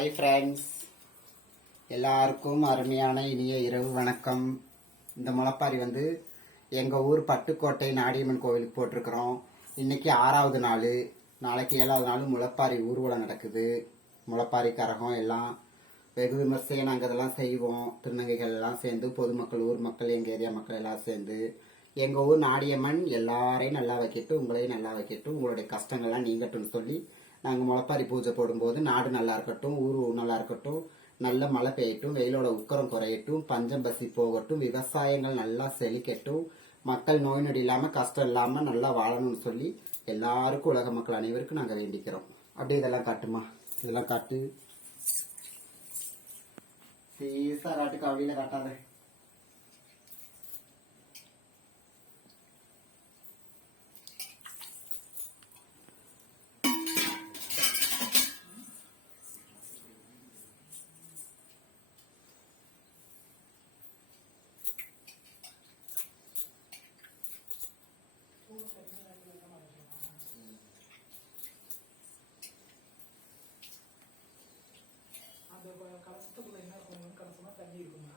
Hi friends, எல்லாருக்கும் அருமையான இனிய இரவு வணக்கம். இந்த முளைப்பாரி வந்து எங்கள் ஊர் பட்டுக்கோட்டை நாடியம்மன் கோவிலுக்கு போட்டிருக்கிறோம். இன்னைக்கு 6வது நாள், நாளைக்கு 7வது நாள் முளைப்பாரி ஊர்வலம் நடக்குது. முளைப்பாரி கரகம் எல்லாம் வெகு விமர்சையாக நாங்கள் இதெல்லாம் செய்வோம். திருநங்கைகள் எல்லாம் சேர்ந்து, பொதுமக்கள், ஊர் மக்கள், எங்கள் ஏரியா மக்கள் எல்லாம் சேர்ந்து எங்கள் ஊர் நாடியம்மன் எல்லாரையும் நல்லா வைக்கட்டும், உங்களையும் நல்லா வைக்கட்டும், உங்களுடைய கஷ்டங்கள்லாம் நீங்கட்டும்னு சொல்லி நாங்கள் முளைப்பாரி பூஜை போடும்போது நாடு நல்லா இருக்கட்டும், ஊர் நல்லா இருக்கட்டும், நல்ல மழை பெய்யட்டும், வெயிலோட உக்கரம் குறையட்டும், பஞ்சம் பசி போகட்டும், விவசாயங்கள் நல்லா செழிக்கட்டும், மக்கள் நோய் நொடி இல்லாமல் கஷ்டம் இல்லாமல் நல்லா வாழணும்னு சொல்லி எல்லாருக்கும், உலக மக்கள் அனைவருக்கும் நாங்கள் வேண்டிக்கிறோம். அப்படியே இதெல்லாம் காட்டுமா, இதெல்லாம் காட்டு. சீசாராட்டுக்கு அப்படியில காட்டாத. அந்த கலசத்துக்குள்ள என்ன இருக்கும்? கலசமா தண்ணி இருக்குமா?